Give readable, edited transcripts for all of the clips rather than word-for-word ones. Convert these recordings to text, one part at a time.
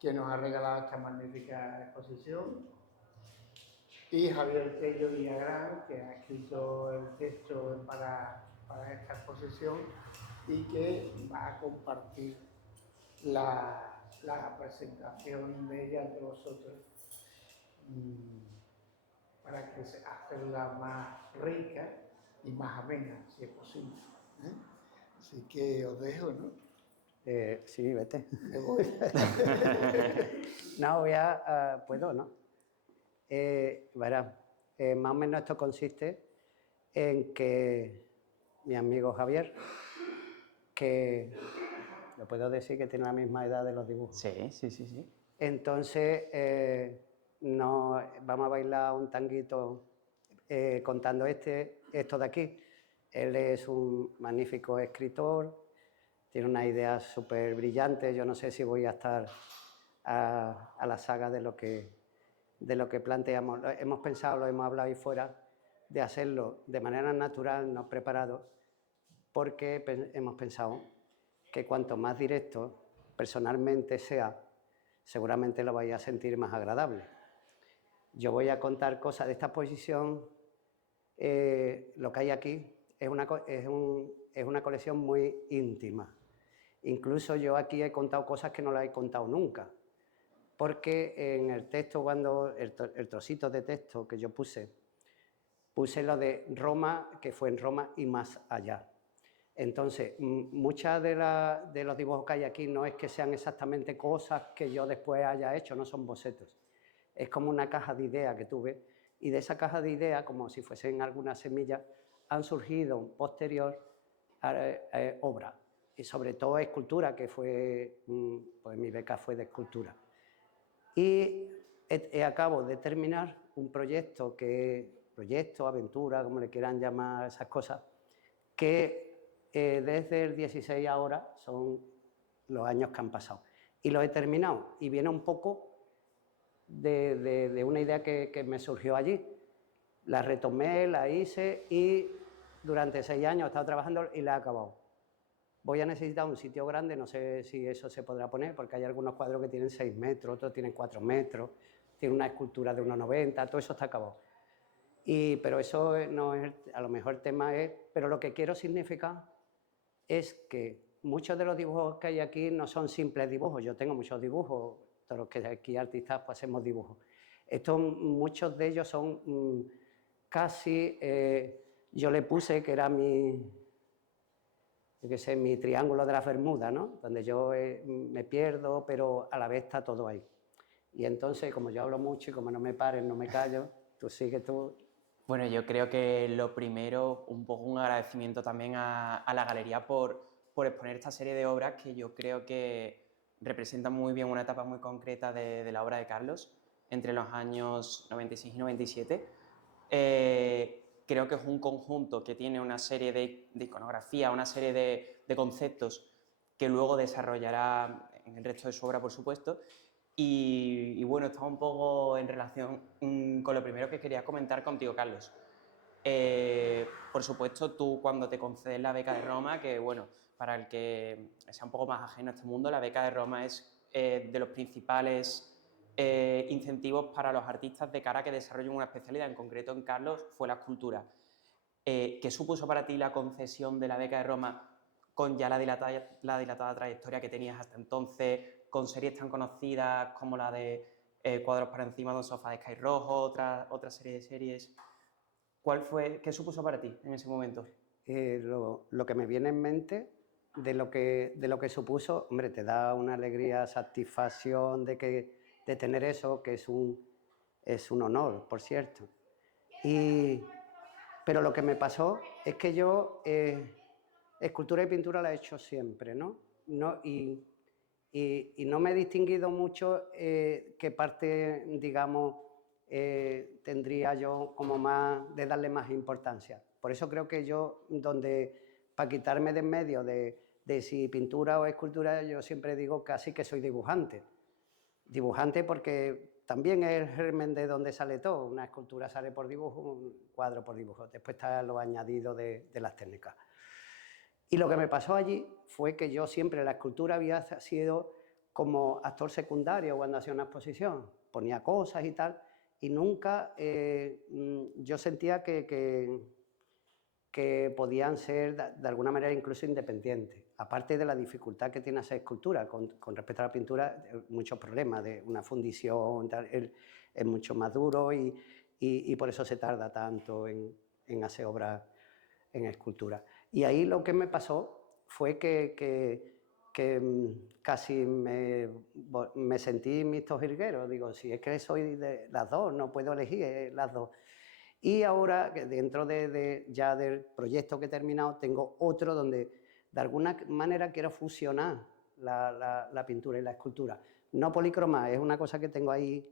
que nos ha regalado esta magnífica exposición, y Javier Tello Villagrán, que ha escrito el texto para esta exposición y que va a compartir la presentación de ella entre vosotros, para que hacerla más rica y más amena, si es posible. Así que os dejo, ¿no? Sí, vete. Me voy. No, puedo, ¿no? Verás, más o menos esto consiste en que mi amigo Javier, que le puedo decir que tiene la misma edad de los dibujos. Sí. Entonces, vamos a bailar un tanguito contando esto de aquí. Él es un magnífico escritor, tiene una idea súper brillante. Yo no sé si voy a estar a la saga de lo que planteamos. Hemos pensado, lo hemos hablado ahí fuera, de hacerlo de manera natural, no preparado, porque hemos pensado que cuanto más directo personalmente sea, seguramente lo vais a sentir más agradable. Yo voy a contar cosas de esta exposición. Lo que hay aquí es una colección muy íntima. Incluso yo aquí he contado cosas que no las he contado nunca, porque en el texto, cuando el trocito de texto que yo puse lo de Roma, que fue en Roma y más allá. Entonces, muchas de los dibujos que hay aquí no es que sean exactamente cosas que yo después haya hecho, no son bocetos. Es como una caja de ideas que tuve, y de esa caja de ideas, como si fuesen algunas semillas, han surgido posterior obras, y sobre todo escultura, que fue, pues mi beca fue de escultura. Y acabo de terminar un proyecto, aventura, como le quieran llamar esas cosas, que desde el 16 ahora son los años que han pasado. Y lo he terminado, y viene un poco de una idea que me surgió allí. La retomé, la hice, y durante 6 años he estado trabajando y la he acabado. Voy a necesitar un sitio grande, no sé si eso se podrá poner, porque hay algunos cuadros que tienen 6 metros, otros tienen 4 metros, tiene una escultura de 1,90, todo eso está acabado. Pero eso no es, a lo mejor el tema es, pero lo que quiero significar es que muchos de los dibujos que hay aquí no son simples dibujos. Yo tengo muchos dibujos, todos los que aquí artistas pues hacemos dibujos. Muchos de ellos son casi, yo le puse que era mi triángulo de la Bermuda, ¿no? Donde yo me pierdo, pero a la vez está todo ahí. Y entonces, como yo hablo mucho y como no me paren, no me callo, tú sigue tú. Bueno, yo creo que lo primero, un poco un agradecimiento también a la galería por exponer esta serie de obras que yo creo que representan muy bien una etapa muy concreta de la obra de Carlos, entre los años 96 y 97. Creo que es un conjunto que tiene una serie de iconografía, una serie de conceptos que luego desarrollará en el resto de su obra, por supuesto. Y bueno, estaba un poco en relación con lo primero que quería comentar contigo, Carlos. Por supuesto, tú cuando te concedes la beca de Roma, que bueno, para el que sea un poco más ajeno a este mundo, la beca de Roma es de los principales incentivos para los artistas de cara a que desarrollen una especialidad. En concreto, en Carlos fue la escultura. ¿Qué supuso para ti la concesión de la beca de Roma con ya la dilatada trayectoria que tenías hasta entonces, con series tan conocidas como la de Cuadros para encima de un sofá de Sky Rojo, otra serie de series? ¿Qué supuso para ti en ese momento? Lo que me viene en mente de lo que supuso, hombre, te da una alegría, satisfacción de tener eso, que es un honor, por cierto. Pero lo que me pasó es que yo escultura y pintura la he hecho siempre, ¿no? Y no me he distinguido mucho qué parte, digamos, tendría yo como más de darle más importancia. Por eso creo que yo, para quitarme de en medio de si pintura o escultura, yo siempre digo casi que soy dibujante. Dibujante porque también es el germen de donde sale todo. Una escultura sale por dibujo, un cuadro por dibujo. Después está lo añadido de las técnicas. Y lo que me pasó allí fue que yo siempre la escultura había sido como actor secundario cuando hacía una exposición, ponía cosas y tal, y nunca yo sentía que podían ser de alguna manera incluso independientes, aparte de la dificultad que tiene hacer escultura, con respecto a la pintura, muchos problemas de una fundición, tal, es mucho más duro y por eso se tarda tanto en hacer obras en escultura. Y ahí lo que me pasó fue que casi me sentí mixto jirguero, digo, si es que soy de las dos, no puedo elegir las dos. Y ahora, dentro ya del proyecto que he terminado, tengo otro donde de alguna manera quiero fusionar la pintura y la escultura. No policromar, es una cosa que tengo ahí,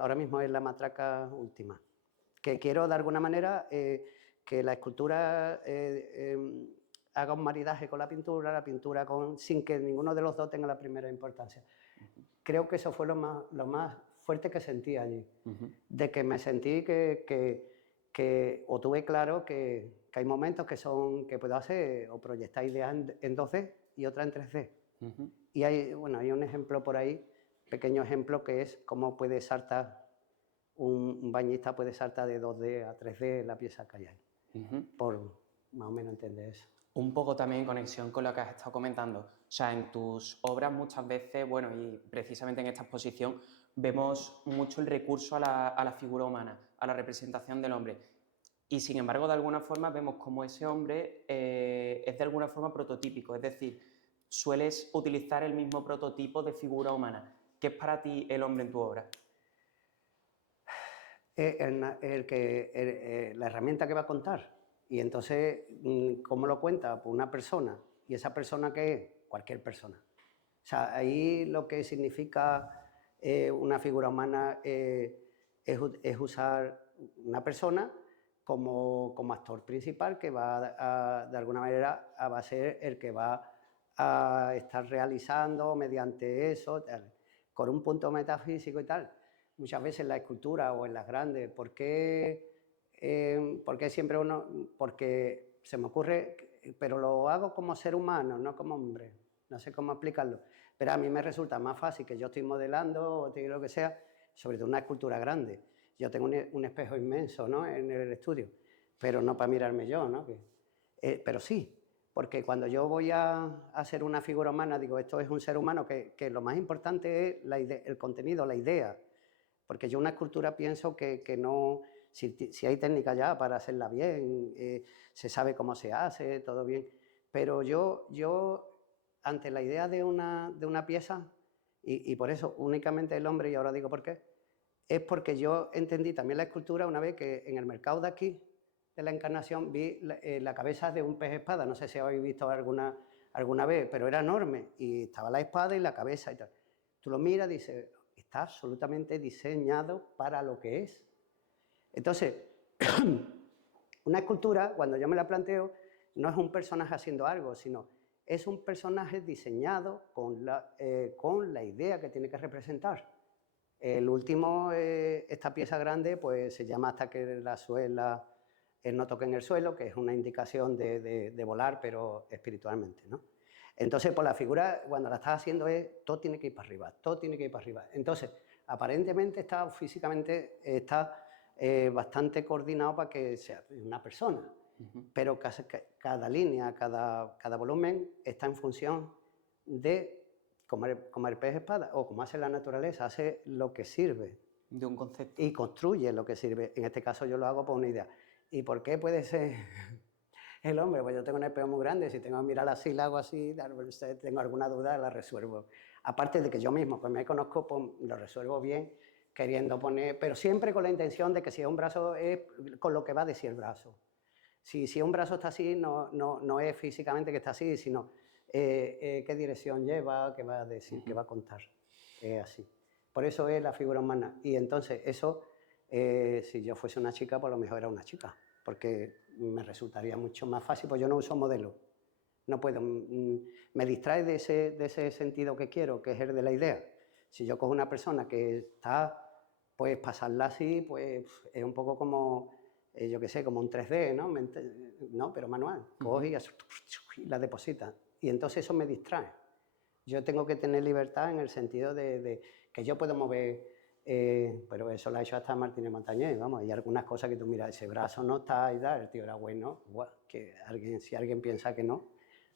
ahora mismo es la matraca última. Que quiero de alguna manera que la escultura haga un maridaje con la pintura sin que ninguno de los dos tenga la primera importancia. Creo que eso fue lo más fuerte que sentí allí, de que me sentí o tuve claro que hay momentos que puedo hacer o proyectar ideas en 2D y otras en 3D. Y hay un ejemplo por ahí, pequeño ejemplo, que es cómo puede saltar, un bañista puede saltar de 2D a 3D la pieza que hay ahí, por más o menos entender eso. Un poco también en conexión con lo que has estado comentando. O sea, en tus obras muchas veces, bueno, y precisamente en esta exposición, vemos mucho el recurso a la figura humana, a la representación del hombre. Y sin embargo, de alguna forma, vemos como ese hombre es de alguna forma prototípico, es decir, sueles utilizar el mismo prototipo de figura humana. ¿Qué es para ti el hombre en tu obra? La herramienta que va a contar. Y entonces, ¿cómo lo cuenta? Pues una persona. ¿Y esa persona qué es? Cualquier persona. O sea, ahí lo que significa una figura humana es usar una persona como actor principal que va de alguna manera va a ser el que va a estar realizando mediante eso, tal, con un punto metafísico y tal. Muchas veces en la escultura o en las grandes, ¿por qué siempre uno? Porque se me ocurre, pero lo hago como ser humano, no como hombre, no sé cómo explicarlo, pero a mí me resulta más fácil que yo estoy modelando o lo que sea, sobre todo una escultura grande. Yo tengo un espejo inmenso, ¿no?, en el estudio, pero no para mirarme yo, ¿no? Pero sí, porque cuando yo voy a hacer una figura humana, digo, esto es un ser humano, que lo más importante es el contenido, la idea. Porque yo una escultura pienso que no, si hay técnica ya para hacerla bien, se sabe cómo se hace, todo bien, pero yo ante la idea de una pieza, y por eso únicamente el hombre, y ahora digo por qué, es porque yo entendí también la escultura una vez que en el mercado de aquí, de la Encarnación, vi la cabeza de un pez espada, no sé si habéis visto alguna vez, pero era enorme, y estaba la espada y la cabeza y tal. Tú lo miras y dices, está absolutamente diseñado para lo que es. Entonces, una escultura, cuando yo me la planteo, no es un personaje haciendo algo, sino es un personaje diseñado con la idea que tiene que representar. El último, esta pieza grande, pues se llama Hasta que la suela no toque en el suelo, que es una indicación de volar, pero espiritualmente, ¿no? Entonces, pues la figura, cuando la estás haciendo, todo tiene que ir para arriba, todo tiene que ir para arriba. Entonces, aparentemente físicamente está bastante coordinado para que sea una persona, pero cada línea, cada volumen está en función de, como el pez espada, o como hace la naturaleza, hace lo que sirve. De un concepto. Y construye lo que sirve. En este caso yo lo hago por una idea. ¿Y por qué puede ser el hombre? Pues yo tengo un espejo muy grande, si tengo que mirar así, la hago así, tengo alguna duda, la resuelvo. Aparte de que yo mismo, pues me conozco, pues lo resuelvo bien, queriendo poner, pero siempre con la intención de que si es un brazo, es con lo que va a decir el brazo. Si un brazo está así, no es físicamente que está así, sino qué dirección lleva, qué va a decir, qué va a contar. Es así. Por eso es la figura humana. Y entonces eso, si yo fuese una chica, pues a lo mejor era una chica, porque me resultaría mucho más fácil, pues yo no uso modelo. No puedo, me distrae de ese sentido que quiero, que es el de la idea. Si yo cojo una persona que está, pues pasarla así, pues es un poco como, yo qué sé, como un 3D, ¿no? No, pero manual. Coge y la deposita. Y entonces eso me distrae. Yo tengo que tener libertad en el sentido de que yo puedo mover, pero eso lo ha hecho hasta Martínez Montañés, vamos, hay algunas cosas que tú miras, ese brazo no está y tal, el tío era bueno, que si alguien piensa que no,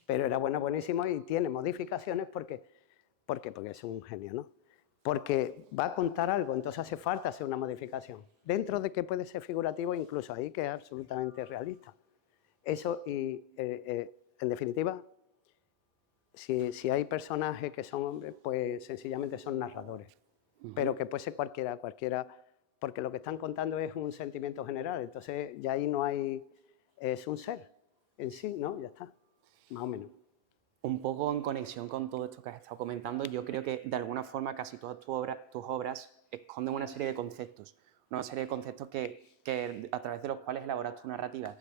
pero era bueno, buenísimo y tiene modificaciones porque es un genio, ¿no? Porque va a contar algo, entonces hace falta hacer una modificación, dentro de que puede ser figurativo, incluso ahí que es absolutamente realista. Eso y, en definitiva, si hay personajes que son hombres, pues sencillamente son narradores, pero que puede ser cualquiera, porque lo que están contando es un sentimiento general, entonces ya ahí no hay, es un ser en sí, ¿no? Ya está, más o menos. Un poco en conexión con todo esto que has estado comentando, yo creo que de alguna forma casi todas tus obras esconden una serie de conceptos, una serie de conceptos que a través de los cuales elaboras tu narrativa.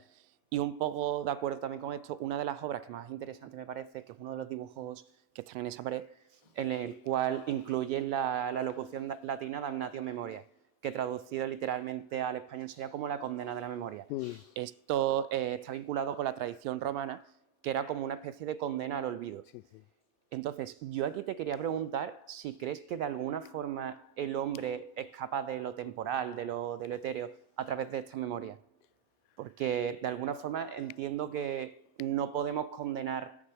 Y un poco de acuerdo también con esto, una de las obras que más interesante me parece, que es uno de los dibujos que están en esa pared, en el cual incluye la locución latina damnatio memoria, que traducido literalmente al español sería como la condena de la memoria. Esto está vinculado con la tradición romana, que era como una especie de condena al olvido. Sí, sí. Entonces, yo aquí te quería preguntar si crees que de alguna forma el hombre es capaz de lo temporal, de lo etéreo, a través de esta memoria. Porque de alguna forma entiendo que no podemos condenar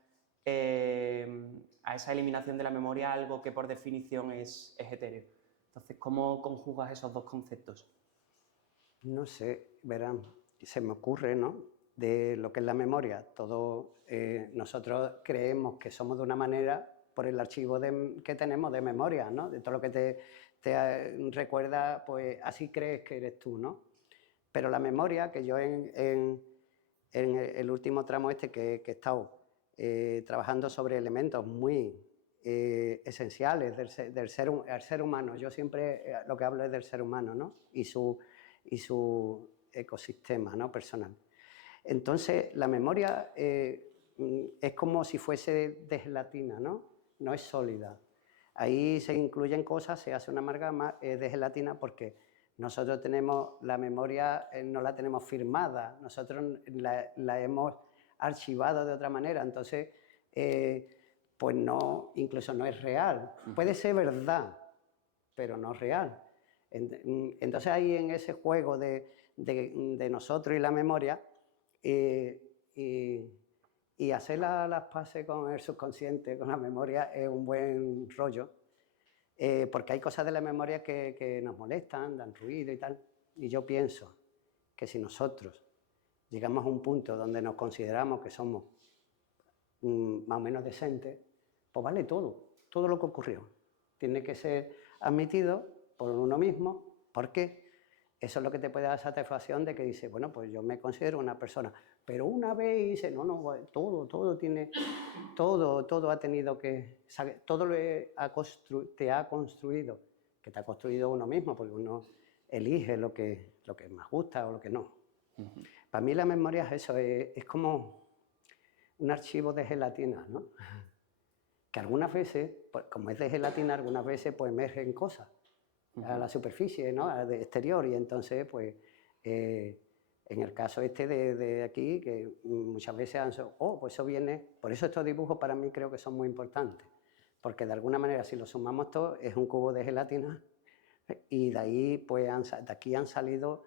a esa eliminación de la memoria algo que por definición es etéreo. Entonces, ¿cómo conjugas esos dos conceptos? No sé, verán, se me ocurre, ¿no? De lo que es la memoria. Todos nosotros creemos que somos de una manera por el archivo que tenemos de memoria, ¿no? De todo lo que te recuerda, pues así crees que eres tú, ¿no? Pero la memoria, que yo en el último tramo este que he estado trabajando sobre elementos muy esenciales del ser humano, yo siempre lo que hablo es del ser humano, ¿no? Y su ecosistema, ¿no? Personal. Entonces, la memoria es como si fuese de gelatina, ¿no? No es sólida. Ahí se incluyen cosas, se hace una amalgama de gelatina porque nosotros tenemos la memoria, no la tenemos firmada, nosotros la hemos archivado de otra manera, entonces, pues no, incluso no es real. Puede ser verdad, pero no es real. Entonces ahí en ese juego de nosotros y la memoria, y hacer las paces con el subconsciente, con la memoria, es un buen rollo, porque hay cosas de la memoria que nos molestan, dan ruido y tal, y yo pienso que si nosotros llegamos a un punto donde nos consideramos que somos más o menos decentes, pues vale todo lo que ocurrió. Tiene que ser admitido por uno mismo, porque eso es lo que te puede dar satisfacción de que dice, bueno, pues yo me considero una persona, pero una vez dice, no, todo tiene, todo ha tenido que, todo te ha construido, que te ha construido uno mismo, porque uno elige lo que más gusta o lo que no. Para mí la memoria es eso, es como un archivo de gelatina, ¿no? Que algunas veces, pues, como es de gelatina, algunas veces pues emergen cosas a la superficie, ¿no? De exterior, y entonces pues en el caso este de aquí, que muchas veces han sido, pues eso viene, por eso estos dibujos para mí creo que son muy importantes, porque de alguna manera si lo sumamos todo es un cubo de gelatina y de ahí pues de aquí han salido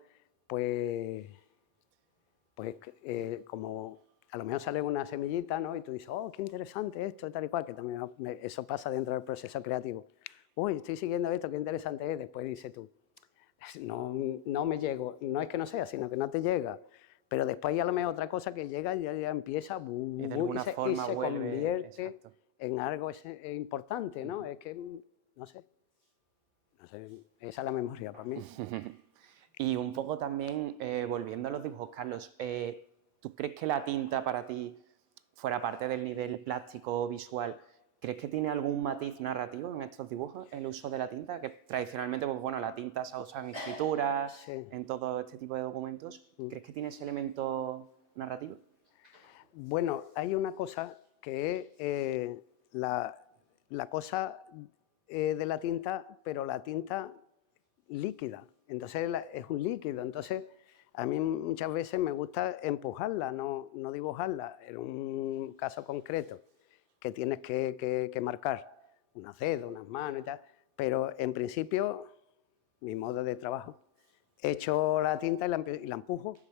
pues como a lo mejor sale una semillita, ¿no? Y tú dices, qué interesante esto, tal y cual, que también eso pasa dentro del proceso creativo. Uy, estoy siguiendo esto, qué interesante es. Después dices tú, no me llego, no es que no sea, sino que no te llega. Pero después ya a lo mejor otra cosa que llega y ya empieza y de alguna forma se vuelve, convierte exacto, en algo importante, ¿no? Es que, no sé, esa es la memoria para mí. Y un poco también, volviendo a los dibujos, Carlos, ¿tú crees que la tinta para ti, fuera parte del nivel plástico o visual, crees que tiene algún matiz narrativo en estos dibujos, el uso de la tinta? Que tradicionalmente, pues bueno, la tinta se ha usado en escrituras, Sí. en todo este tipo de documentos. ¿Crees que tiene ese elemento narrativo? Bueno, hay una cosa que es la cosa de la tinta, pero la tinta líquida. Entonces es un líquido. Entonces a mí muchas veces me gusta empujarla, no dibujarla. En un caso concreto que tienes que marcar unos dedos, unas manos y tal, pero en principio, mi modo de trabajo, echo la tinta y la empujo,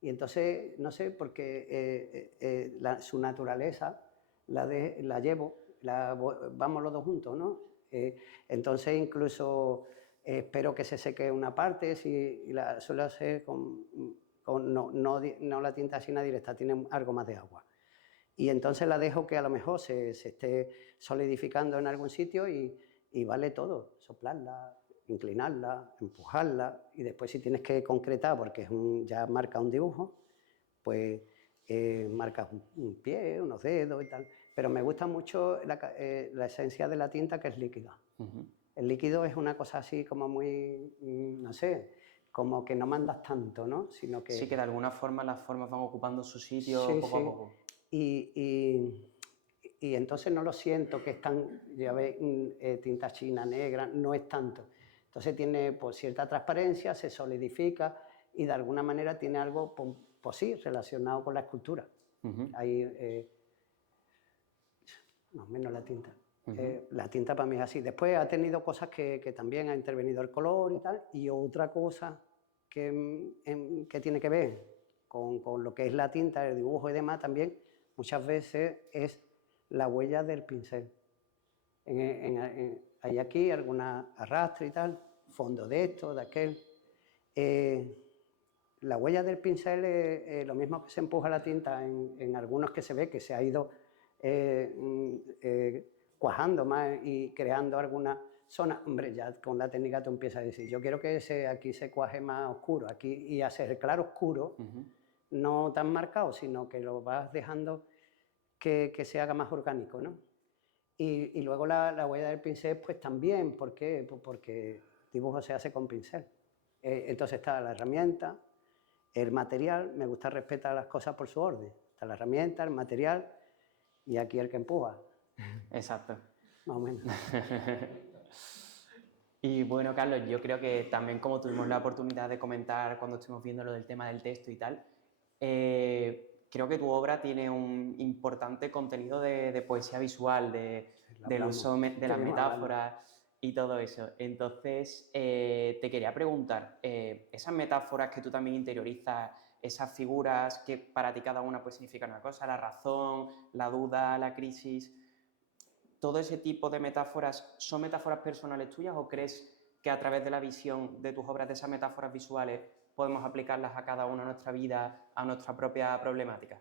y entonces, no sé, porque su naturaleza la llevo, vamos los dos juntos, ¿no? Entonces incluso espero que se seque una parte, y la suelo hacer no la tinta así directa, tiene algo más de agua. Y entonces la dejo que a lo mejor se esté solidificando en algún sitio y vale todo, soplarla, inclinarla, empujarla, y después si tienes que concretar, porque ya marca un dibujo, pues marcas un pie, unos dedos y tal. Pero me gusta mucho la esencia de la tinta, que es líquida. El líquido es una cosa así como muy, no sé, como que no mandas tanto, ¿no? Sino que... Sí, que de alguna forma las formas van ocupando su sitio poco a poco. Y entonces no lo siento que es tan, ya ves, tinta china negra, no es tanto. Entonces tiene pues, cierta transparencia, se solidifica y de alguna manera tiene algo, pues sí, relacionado con la escultura. Ahí, más o menos la tinta. La tinta para mí es así. Después ha tenido cosas que también ha intervenido el color y tal, y otra cosa que tiene que ver con lo que es la tinta, el dibujo y demás también, muchas veces es la huella del pincel. Hay aquí alguna arrastre y tal, fondo de esto, de aquel. La huella del pincel es lo mismo que se empuja la tinta en algunos que se ve que se ha ido cuajando más y creando alguna zona. Hombre, ya con la técnica tú empiezas a decir, yo quiero que aquí se cuaje más oscuro, aquí, y hacer el claro oscuro, no tan marcado, sino que lo vas dejando que se haga más orgánico, ¿no? Y luego la huella del pincel, pues también, ¿por qué? Pues porque el dibujo se hace con pincel. Entonces está la herramienta, el material, me gusta respetar las cosas por su orden. Está la herramienta, el material y aquí el que empuja. Exacto. Más o menos. Y bueno, Carlos, yo creo que también como tuvimos la oportunidad de comentar cuando estuvimos viendo lo del tema del texto y tal, creo que tu obra tiene un importante contenido de poesía visual, del uso de las metáforas y todo eso. Entonces, te quería preguntar, esas metáforas que tú también interiorizas, esas figuras que para ti cada una pues significan una cosa, la razón, la duda, la crisis, ¿todo ese tipo de metáforas son metáforas personales tuyas o crees que a través de la visión de tus obras, de esas metáforas visuales, podemos aplicarlas a cada una de nuestra vida, a nuestra propia problemática?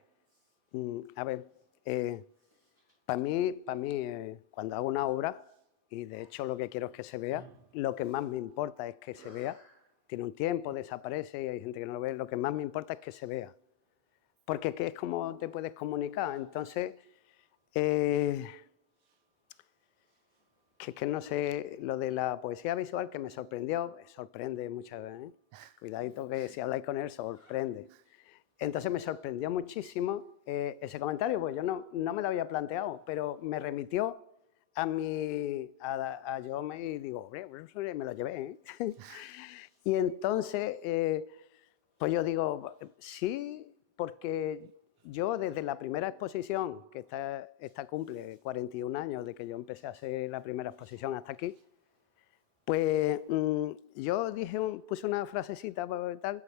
A ver, para mí cuando hago una obra, y de hecho lo que quiero es que se vea, lo que más me importa es que se vea. Tiene un tiempo, desaparece y hay gente que no lo ve. Lo que más me importa es que se vea. Porque es como te puedes comunicar. Entonces, que no sé, lo de la poesía visual que me sorprendió, sorprende muchas veces, ¿eh? Cuidadito que si habláis con él, sorprende. Entonces me sorprendió muchísimo ese comentario, porque yo no me lo había planteado, pero me remitió a yo y digo, me lo llevé, ¿eh? Y entonces, pues yo digo, sí, porque yo desde la primera exposición, que esta cumple 41 años de que yo empecé a hacer la primera exposición hasta aquí, pues yo puse una frasecita tal,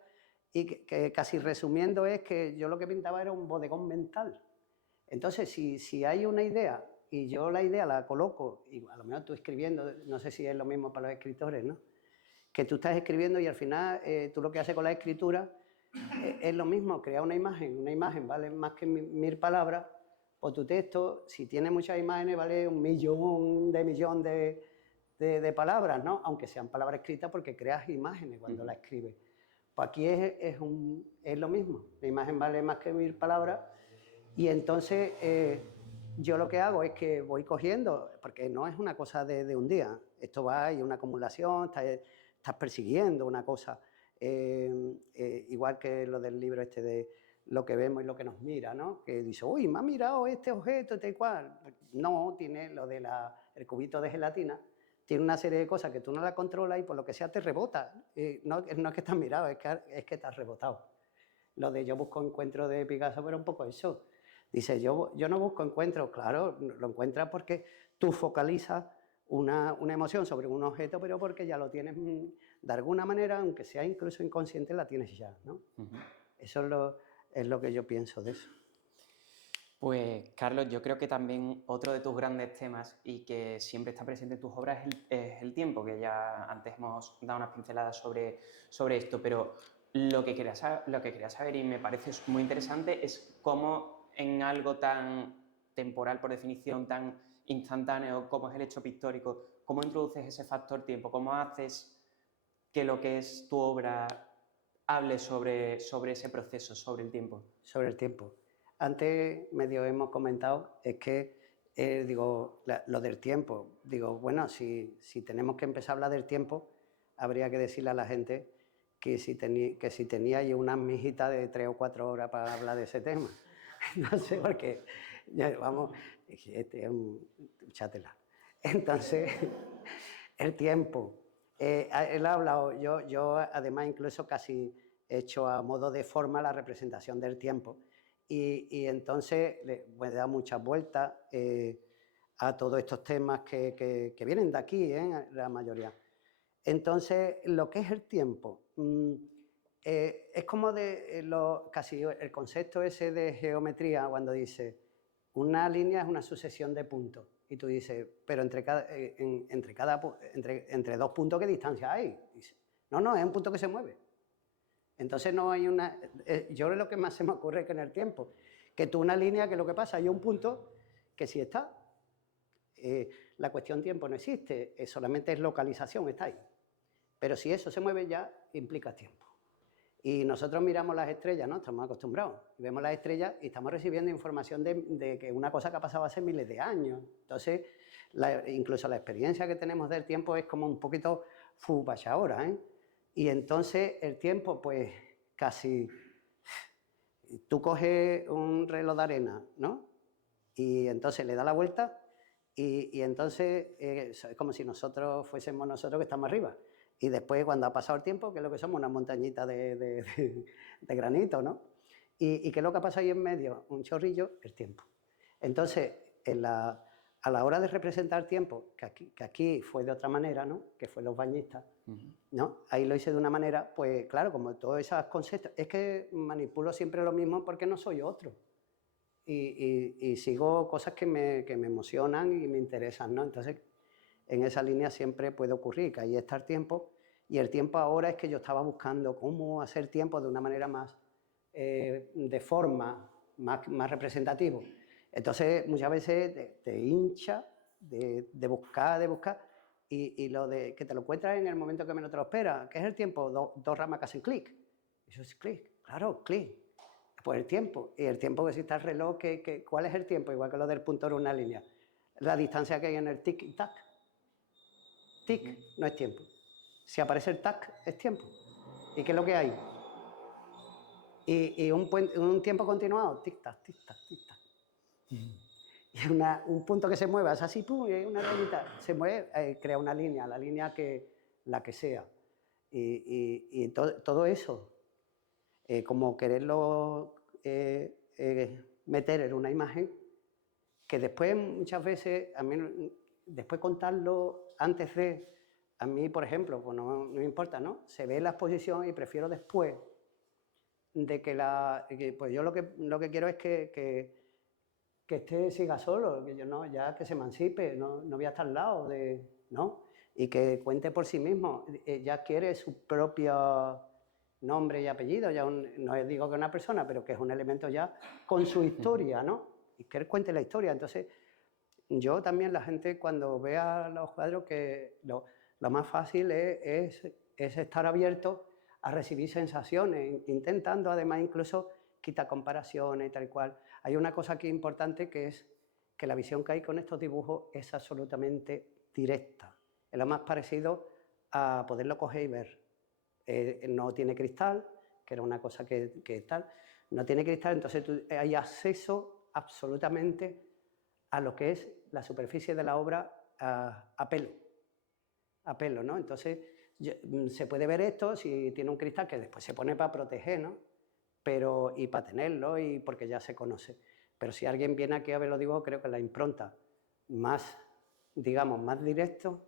y que casi resumiendo es que yo lo que pintaba era un bodegón mental. Entonces, si hay una idea y yo la idea la coloco, y a lo mejor tú escribiendo, no sé si es lo mismo para los escritores, ¿no? Que tú estás escribiendo y al final tú lo que haces con la escritura es lo mismo, crear una imagen vale más que 1000 palabras, o tu texto, si tiene muchas imágenes, vale 1.000.000 de palabras, ¿no? Aunque sean palabras escritas porque creas imágenes cuando la escribes. Pues aquí es lo mismo, la imagen vale más que 1000 palabras y entonces yo lo que hago es que voy cogiendo, porque no es una cosa de un día, esto va, hay una acumulación, estás persiguiendo una cosa, igual que lo del libro este de lo que vemos y lo que nos mira, ¿no? Que dice, uy, me ha mirado este objeto, tal cual. No, tiene lo del cubito de gelatina, tiene una serie de cosas que tú no la controlas y por lo que sea te rebota. No es que estás mirado, es que te has rebotado. Lo de yo busco encuentro de Picasso, pero un poco eso. Dice, yo no busco encuentros. Claro, lo encuentras porque tú focalizas una emoción sobre un objeto, pero porque ya lo tienes de alguna manera, aunque sea incluso inconsciente, la tienes ya, ¿no? Eso es lo que yo pienso de eso. Pues, Carlos, yo creo que también otro de tus grandes temas y que siempre está presente en tus obras es el tiempo, que ya antes hemos dado unas pinceladas sobre esto, pero lo que quería saber y me parece muy interesante es cómo en algo tan temporal, por definición, tan instantáneo como es el hecho pictórico, cómo introduces ese factor tiempo, cómo haces que lo que es tu obra hable sobre ese proceso, sobre el tiempo. Sobre el tiempo. Antes medio hemos comentado, es que, digo, lo del tiempo. Digo, bueno, si tenemos que empezar a hablar del tiempo, habría que decirle a la gente que si tenía yo una mijita de 3 o 4 horas para hablar de ese tema. No sé, porque, vamos, este es un chátela. Entonces, el tiempo. Él ha hablado, yo además incluso casi he hecho a modo de forma la representación del tiempo. Y entonces le he dado muchas vueltas a todos estos temas que vienen de aquí, la mayoría. Entonces, lo que es el tiempo, es como casi el concepto ese de geometría, cuando dice, una línea es una sucesión de puntos. Y tú dices, pero entre 2 puntos, ¿qué distancia hay? Dice, no, es un punto que se mueve. Entonces no hay una... yo lo que más se me ocurre es que en el tiempo, que tú una línea, que lo que pasa, hay un punto que sí está. La cuestión tiempo no existe, solamente es localización, está ahí. Pero si eso se mueve ya, implica tiempo. Y nosotros miramos las estrellas, ¿no? Estamos acostumbrados. Vemos las estrellas y estamos recibiendo información de que una cosa que ha pasado hace miles de años. Entonces, incluso la experiencia que tenemos del tiempo es como un poquito vaya ahora, ¿eh? Y entonces el tiempo, pues casi... Tú coges un reloj de arena, ¿no? Y entonces le das la vuelta y entonces es como si nosotros fuésemos nosotros que estamos arriba. Y después, cuando ha pasado el tiempo, ¿qué es lo que somos? Una montañita de granito, ¿no? ¿Y qué es lo que ha pasado ahí en medio? Un chorrillo, el tiempo. Entonces, a la hora de representar tiempo, que aquí fue de otra manera, ¿no? Que fue los bañistas, ¿no? Ahí lo hice de una manera, pues claro, como todos esos conceptos, es que manipulo siempre lo mismo porque no soy otro. Y sigo cosas que me emocionan y me interesan, ¿no? Entonces, en esa línea siempre puede ocurrir, que ahí está el tiempo, y el tiempo ahora es que yo estaba buscando cómo hacer tiempo de una manera más, de forma, más representativo. Entonces, muchas veces te hincha de buscar, y lo de que te lo encuentras en el momento que menos te lo esperas. ¿Qué es el tiempo? 2 ramas que hacen clic. Eso es clic, claro, clic. Pues el tiempo. Y el tiempo que si está el reloj, ¿cuál es el tiempo? Igual que lo del punto en una línea. La distancia que hay en el tic y tac. Tic no es tiempo. Si aparece el tac, es tiempo. ¿Y qué es lo que hay? Y un tiempo continuado, tic-tac, tic-tac, tic-tac. Y un punto que se mueva, es así, pum, y una rayita, se mueve, crea una línea, la línea la que sea. Y todo eso, como quererlo meter en una imagen, que después muchas veces, a mí, después contarlo antes de, a mí, por ejemplo, pues no me importa, ¿no? Se ve la exposición y prefiero después de que pues yo lo que quiero es que este siga solo, que yo no, ya que se emancipe, no voy a estar al lado ¿no? Y que cuente por sí mismo, ya quiere su propio nombre y apellido, ya no digo que una persona, pero que es un elemento ya con su historia, ¿no? Y que él cuente la historia. Entonces, yo también, la gente cuando vea los cuadros, que lo más fácil es estar abierto a recibir sensaciones, intentando además incluso quitar comparaciones y tal y cual. Hay una cosa aquí importante, que es que la visión que hay con estos dibujos es absolutamente directa. Es lo más parecido a poderlo coger y ver. No tiene cristal, que era una cosa que tal, no tiene cristal, entonces hay acceso absolutamente a lo que es la superficie de la obra a pelo, ¿no? Entonces se puede ver esto si tiene un cristal que después se pone para proteger, ¿no? Y para tenerlo y porque ya se conoce. Pero si alguien viene aquí a ver los dibujos, creo que la impronta más, digamos, más directo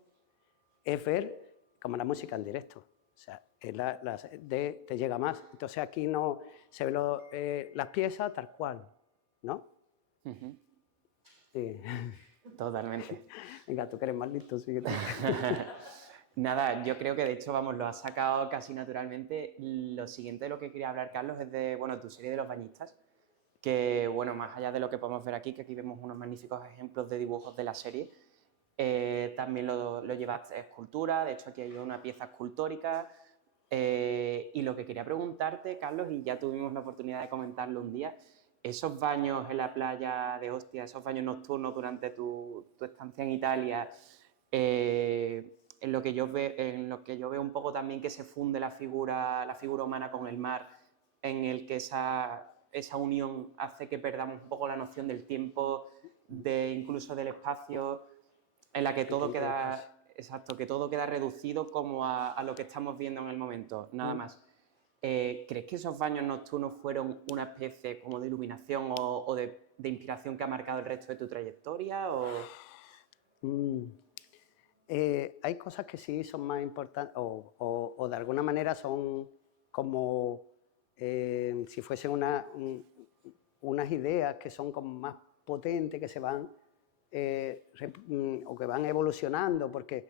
es ver como la música en directo. O sea, te llega más. Entonces aquí no se ven las piezas tal cual, ¿no? Sí. Totalmente. Venga, tú que eres más listo, sí que te... Nada, yo creo que de hecho, vamos, lo has sacado casi naturalmente. Lo siguiente de lo que quería hablar, Carlos, es de, bueno, tu serie de los bañistas, que, bueno, más allá de lo que podemos ver aquí, que aquí vemos unos magníficos ejemplos de dibujos de la serie, también lo llevas a escultura, de hecho aquí hay una pieza escultórica, y lo que quería preguntarte, Carlos, y ya tuvimos la oportunidad de comentarlo un día, esos baños en la playa de Ostia, esos baños nocturnos durante tu estancia en Italia, en lo que yo veo un poco también que se funde la figura humana con el mar, en el que esa unión hace que perdamos un poco la noción del tiempo, incluso del espacio, en la que todo queda, exacto, que todo queda reducido como a lo que estamos viendo en el momento, nada más. ¿Crees que esos baños nocturnos fueron una especie como de iluminación o de inspiración que ha marcado el resto de tu trayectoria? Hay cosas que sí son más importantes o de alguna manera son como si fuesen unas ideas que son como más potentes, que se van o que van evolucionando, porque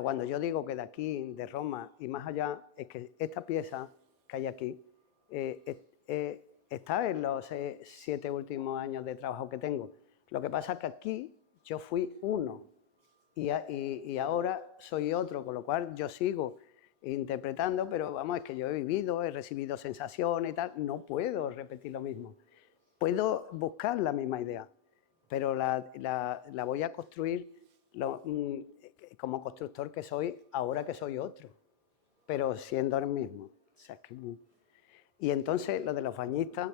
cuando yo digo que de aquí, de Roma y más allá, es que esta pieza que hay aquí está en los 7 últimos años de trabajo que tengo. Lo que pasa es que aquí yo fui uno y ahora soy otro, con lo cual yo sigo interpretando, pero vamos, es que yo he vivido, he recibido sensaciones y tal, no puedo repetir lo mismo. Puedo buscar la misma idea, pero la voy a construir como constructor que soy ahora que soy otro, pero siendo el mismo. O sea, y entonces lo de los bañistas,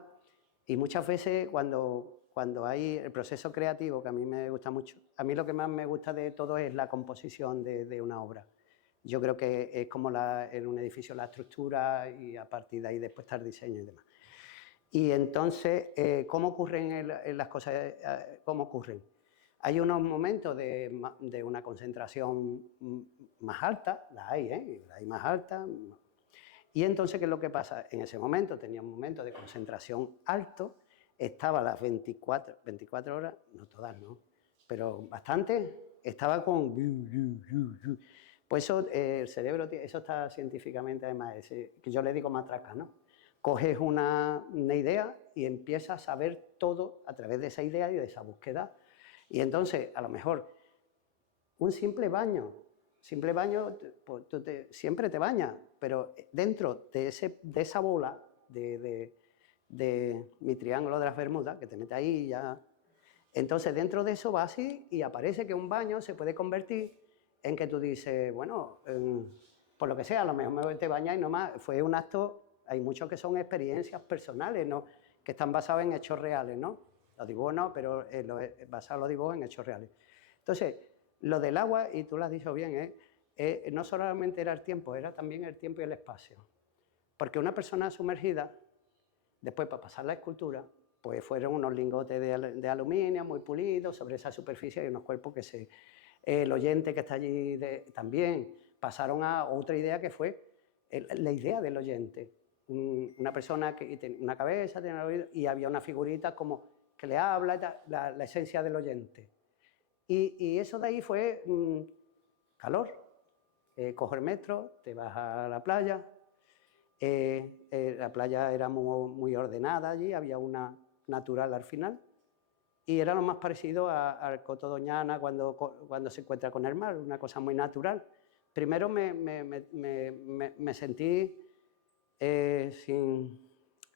y muchas veces cuando hay el proceso creativo, que a mí me gusta mucho, a mí lo que más me gusta de todo es la composición de una obra. Yo creo que es como en un edificio la estructura y a partir de ahí después está el diseño y demás. Y entonces, ¿cómo ocurren las cosas? ¿Cómo ocurren? Hay unos momentos de una concentración más alta, la hay más alta. Y entonces, ¿qué es lo que pasa? En ese momento tenía un momento de concentración alto, estaba a las 24 horas, no todas, ¿no? Pero bastante, estaba con... Pues eso, el cerebro, eso está científicamente además, que yo le digo matraca, ¿no? Coges una idea y empiezas a ver todo a través de esa idea y de esa búsqueda. Y entonces, a lo mejor, un simple baño, pues siempre te bañas, pero dentro de esa bola de mi triángulo de las Bermudas, que te mete ahí ya, entonces dentro de eso va así y aparece que un baño se puede convertir en que tú dices, bueno, por lo que sea, a lo mejor te bañas y no más, fue un acto, hay muchos que son experiencias personales, ¿no? Que están basados en hechos reales, ¿no? Los dibujos no, pero basados los dibujos en hechos reales. Entonces, lo del agua, y tú lo has dicho bien, no solamente era el tiempo, era también el tiempo y el espacio. Porque una persona sumergida, después para pasar la escultura, pues fueron unos lingotes de aluminio muy pulidos, sobre esa superficie hay unos cuerpos que el oyente que está allí también pasaron a otra idea que fue la idea del oyente. Una persona que tiene una cabeza, tiene un oído, y había una figurita como que le habla, la esencia del oyente. Y eso de ahí fue calor. Coges el metro, te vas a la playa. La playa era muy ordenada allí, había una natural al final. Y era lo más parecido al Coto Doñana cuando se encuentra con el mar, una cosa muy natural. Primero me sentí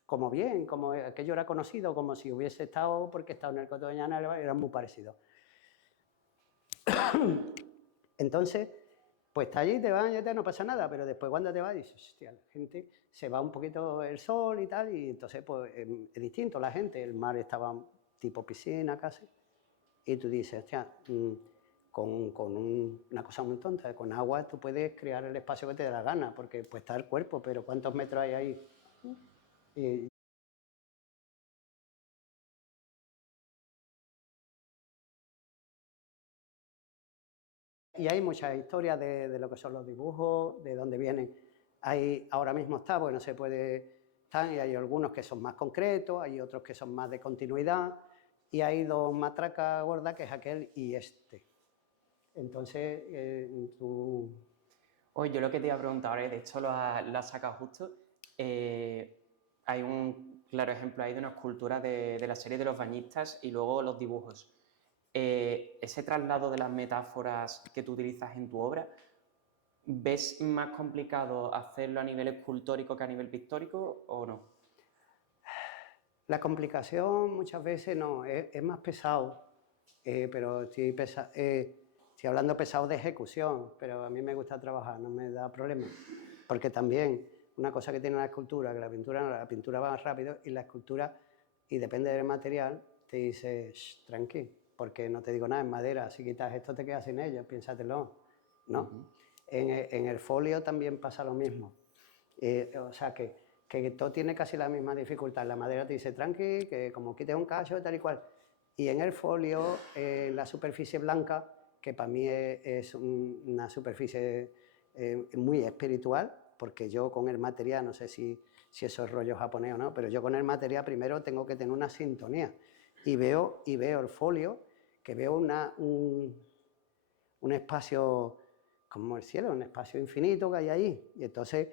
como bien, como aquello era conocido, como si hubiese estado, porque estaba en el Coto Doñana, era muy parecido. Entonces, pues está allí, te vas, no pasa nada, pero después cuando te vas dices, hostia, la gente se va un poquito el sol y tal, y entonces pues es distinto la gente, el mar estaba tipo piscina casi, y tú dices, hostia, una cosa muy tonta, con agua tú puedes crear el espacio que te dé la gana, porque pues está el cuerpo, pero ¿cuántos metros hay ahí? Y hay muchas historias de lo que son los dibujos, de dónde vienen. Ahora mismo está, porque no se puede estar, y hay algunos que son más concretos, hay otros que son más de continuidad, y hay dos matracas gordas, que es aquel y este. Entonces, Oye, yo lo que te iba a preguntar ahora, de hecho lo has sacado justo, hay un claro ejemplo ahí de una escultura de la serie de los bañistas y luego los dibujos. Ese traslado de las metáforas que tú utilizas en tu obra, ¿ves más complicado hacerlo a nivel escultórico que a nivel pictórico o no? La complicación muchas veces no, es más pesado, pero estoy hablando pesado de ejecución, pero a mí me gusta trabajar, no me da problema. Porque también una cosa que tiene la escultura, que la pintura va más rápido, y la escultura, y depende del material, te dice, tranqui, porque no te digo nada, en madera, si quitas esto te quedas sin ello, piénsatelo, ¿no? En el folio también pasa lo mismo. O sea que todo tiene casi la misma dificultad. La madera te dice tranqui, que como quites un cacho, tal y cual. Y en el folio, la superficie blanca, que para mí es una superficie muy espiritual, porque yo con el material, no sé si eso es rollo japonés o no, pero yo con el material primero tengo que tener una sintonía. Y veo el folio, que veo un espacio como el cielo, un espacio infinito que hay ahí. Y entonces,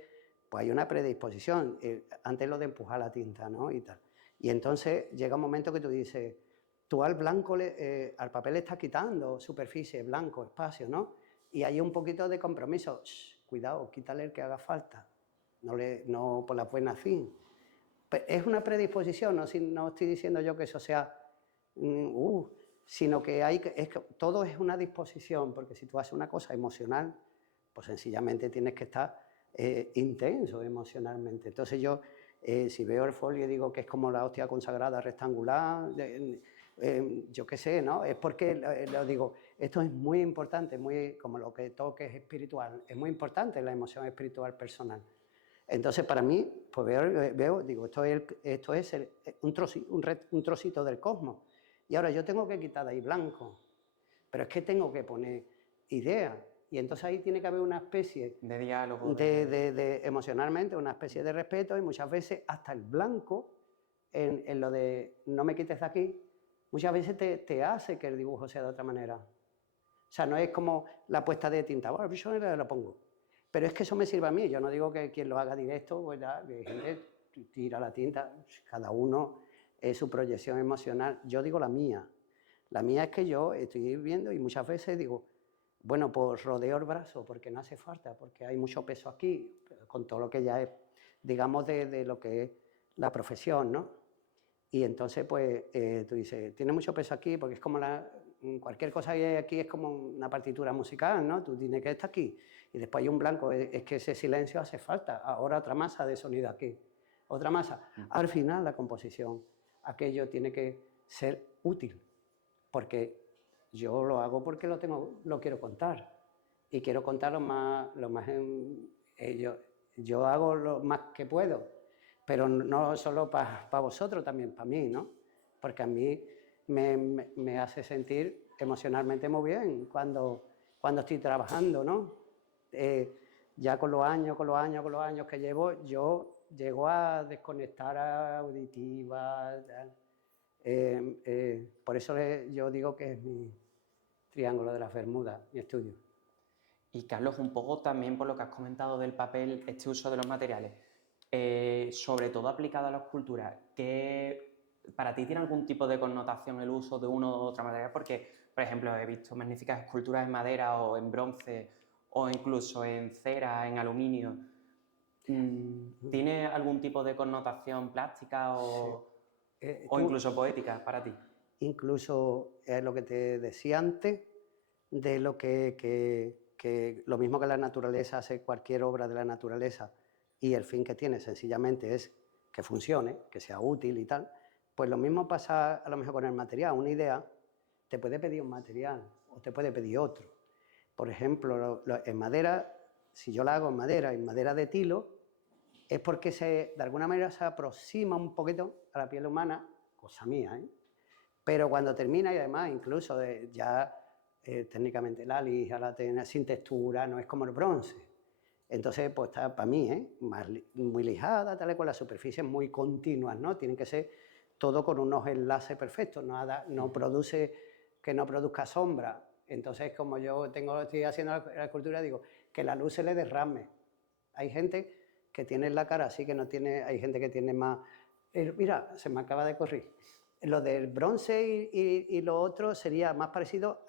pues hay una predisposición, antes lo de empujar la tinta, ¿no? Y tal. Y entonces llega un momento que tú dices, tú al blanco, al papel le estás quitando superficie, blanco, espacio, ¿no? Y hay un poquito de compromiso. Cuidado, quítale el que haga falta, no por la buena fin. Es una predisposición, no estoy diciendo yo que eso sea, sino que todo es una disposición, porque si tú haces una cosa emocional, pues sencillamente tienes que estar intenso emocionalmente. Entonces yo, si veo el folio, digo que es como la hostia consagrada rectangular, yo qué sé, ¿no? Es porque lo digo, esto es muy importante, como lo que toque es espiritual, es muy importante la emoción espiritual personal. Entonces, para mí, pues digo, esto es un trocito del cosmos. Y ahora yo tengo que quitar de ahí blanco, pero es que tengo que poner idea. Y entonces ahí tiene que haber una especie de diálogo, emocionalmente, una especie de respeto, y muchas veces hasta el blanco, en lo de no me quites de aquí, muchas veces te hace que el dibujo sea de otra manera. O sea, no es como la puesta de tinta, bueno, yo lo pongo. Pero es que eso me sirve a mí, yo no digo que quien lo haga directo, pues ya, gente tira la tinta, cada uno es su proyección emocional. Yo digo la mía. La mía es que yo estoy viendo y muchas veces digo, bueno, pues rodeo el brazo porque no hace falta, porque hay mucho peso aquí, con todo lo que ya es, digamos, de lo que es la profesión, ¿no? Y entonces, pues, tú dices, tiene mucho peso aquí porque es como cualquier cosa que hay aquí es como una partitura musical, ¿no? Tú tienes que estar aquí. Y después hay un blanco, es que ese silencio hace falta. Ahora otra masa de sonido aquí, otra masa. Al final, la composición, aquello tiene que ser útil, porque yo lo hago porque lo quiero contar. Y quiero contar yo hago lo más que puedo, pero no solo para vosotros, también para mí, ¿no? Porque a mí me hace sentir emocionalmente muy bien cuando estoy trabajando, ¿no? Ya con los años que llevo, yo llego a desconectar auditiva. Por eso yo digo que es mi triángulo de las Bermudas, mi estudio. Y Carlos, un poco también por lo que has comentado del papel, este uso de los materiales, sobre todo aplicado a la escultura, ¿para ti tiene algún tipo de connotación el uso de uno u otra material? Porque, por ejemplo, he visto magníficas esculturas en madera o en bronce o incluso en cera, en aluminio. ¿Tiene algún tipo de connotación plástica o incluso poética para ti? Incluso es lo que te decía antes, de lo que lo mismo que la naturaleza hace cualquier obra de la naturaleza y el fin que tiene sencillamente es que funcione, que sea útil y tal, pues lo mismo pasa a lo mejor con el material. Una idea te puede pedir un material o te puede pedir otro. Por ejemplo, en madera, si yo la hago en madera de tilo, es porque de alguna manera se aproxima un poquito a la piel humana, cosa mía, ¿eh? Pero cuando termina, y además incluso ya técnicamente la lija, la tiene sin textura, no es como el bronce. Entonces, pues está para mí, muy lijada, tal y cual, las superficies muy continuas, ¿no? Tienen que ser todo con unos enlaces perfectos, no produce que no produzca sombra. Entonces, como estoy haciendo la escultura, digo, que la luz se le derrame. Hay gente que tiene la cara así, que no tiene, hay gente que tiene más... mira, se me acaba de correr. Lo del bronce y lo otro sería más parecido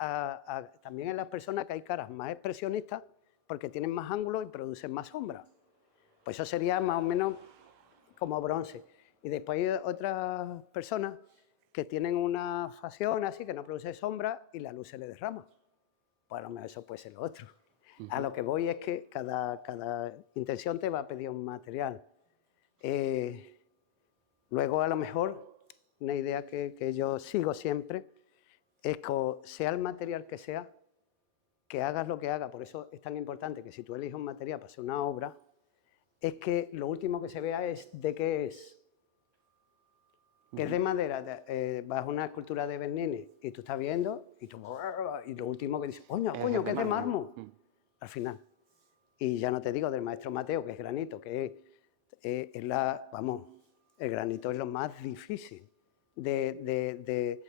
también en las personas que hay caras más expresionistas porque tienen más ángulo y producen más sombra. Pues eso sería más o menos como bronce. Y después hay otras personas que tienen una facción así, que no produce sombra y la luz se le derrama. Pues a lo mejor eso puede ser lo otro. A lo que voy es que cada intención te va a pedir un material. Luego, a lo mejor, una idea que yo sigo siempre es que sea el material que hagas lo que hagas, por eso es tan importante que si tú eliges un material para hacer una obra, es que lo último que se vea es de qué es. Que es de madera, vas a una escultura de Bernini y tú estás viendo y lo último que dices, coño, que es de mármol, al final. Y ya no te digo del maestro Mateo, que es granito, que es el granito es lo más difícil de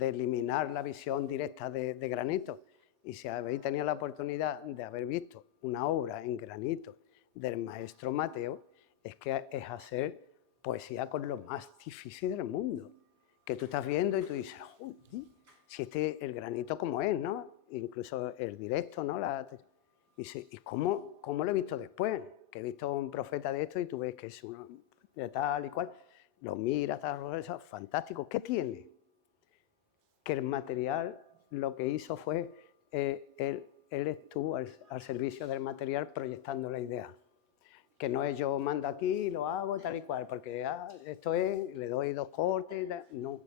eliminar la visión directa de granito. Y si habéis tenido la oportunidad de haber visto una obra en granito del maestro Mateo, es que es hacer poesía con lo más difícil del mundo. Que tú estás viendo y tú dices, joder, si el granito como es, ¿no? Incluso el directo, ¿no? ¿Y cómo lo he visto después? Que he visto un profeta de esto y tú ves que es uno de tal y cual, lo miras, tal, eso, fantástico. ¿Qué tiene? Que el material lo que hizo fue, él estuvo al servicio del material proyectando la idea. Que no es yo mando aquí, lo hago tal y cual, porque esto es, le doy 2 cortes, no.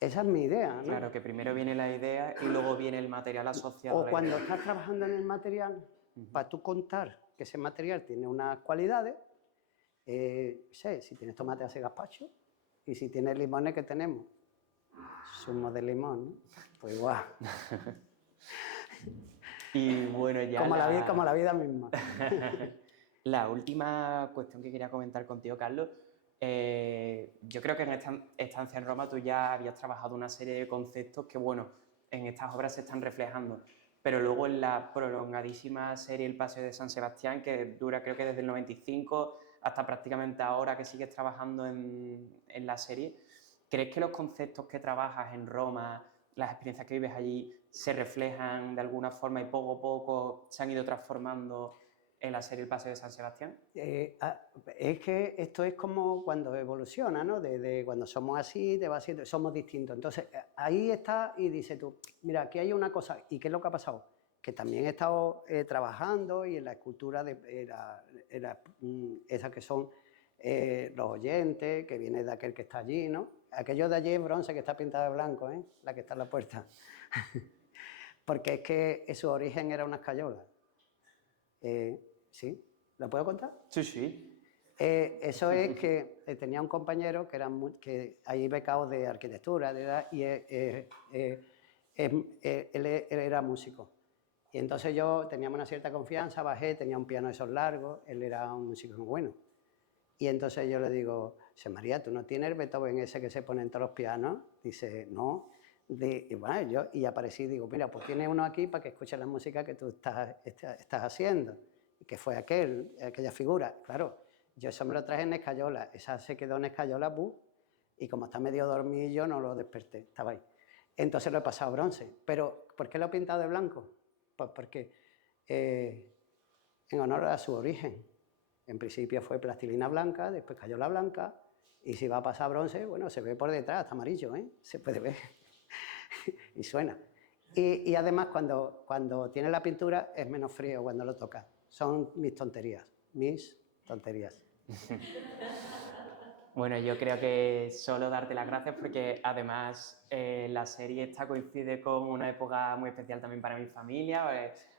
Esa es mi idea, ¿no? Claro, que primero viene la idea y luego viene el material asociado. O cuando estás trabajando en el material, para tú contar que ese material tiene unas cualidades, si tienes tomate hace gazpacho, y si tienes limones, ¿qué tenemos? Zumo de limón, ¿no? Pues guau. Y bueno, ya como la vida misma. La última cuestión que quería comentar contigo, Carlos, yo creo que en esta estancia en Roma tú ya habías trabajado una serie de conceptos que, bueno, en estas obras se están reflejando, pero luego en la prolongadísima serie El Paseo de San Sebastián, que dura creo que desde el 95 hasta prácticamente ahora que sigues trabajando en la serie, ¿crees que los conceptos que trabajas en Roma, las experiencias que vives allí, se reflejan de alguna forma y poco a poco se han ido transformando en la serie El Paseo de San Sebastián? Es que esto es como cuando evoluciona, ¿no? De cuando somos así, te va haciendo, somos distintos. Entonces, ahí está y dices tú, mira, aquí hay una cosa, ¿y qué es lo que ha pasado? Que también he estado trabajando y en la escultura esas que son los oyentes, que viene de aquel que está allí, ¿no? Aquello de allí es bronce que está pintado de blanco, ¿eh? La que está en la puerta. Porque es que su origen era una escayola. ¿Sí? ¿Lo puedo contar? Sí, sí. Eso es que tenía un compañero que ahí becado de arquitectura y él era músico. Y entonces teníamos una cierta confianza, bajé, tenía un piano de esos largos, él era un músico muy bueno. Y entonces yo le digo, María, ¿tú no tienes el Beethoven ese que se pone en todos los pianos? Dice, no. Y aparecí y digo, mira, pues tiene uno aquí para que escuches la música que tú estás haciendo. Que fue aquella figura. Claro, yo eso me lo traje en escayola. Esa se quedó en escayola, y como está medio dormido, no lo desperté, estaba ahí. Entonces lo he pasado a bronce. Pero, ¿por qué lo he pintado de blanco? Pues porque en honor a su origen. En principio fue plastilina blanca, después cayola blanca, y si va a pasar a bronce, bueno, se ve por detrás, está amarillo, ¿eh? Se puede ver. Y suena. Y además, cuando tiene la pintura, es menos frío cuando lo toca. Son mis tonterías. Bueno, yo creo que solo darte las gracias porque además la serie esta coincide con una época muy especial también para mi familia,